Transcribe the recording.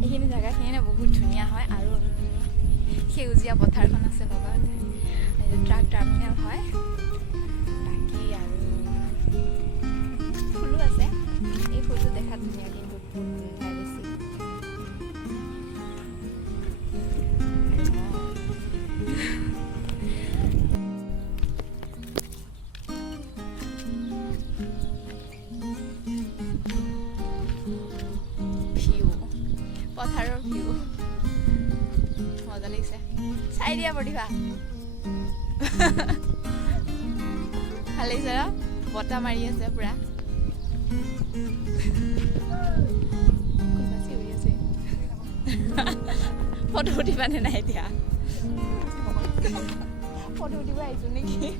এইখিনি জেগাখিনি বহুত ধুনীয়া হয় আৰু সেউজীয়া পথাৰখন আছে লগত ট্ৰাক টাৰ্মিনেল হয় বাকী আৰু ফুলো আছে এই ফুলটো দেখাত ধুনীয়া কিন্তু বেছি পথাৰৰ ভিউ মজা লাগিছে চাই দিয়া প্ৰতিভা ভাল লাগিছে ন বতাহ মাৰি আছে পুৰা ফটো উঠিবা নে নাই এতিয়া ফটো উঠিব আহিছো নেকি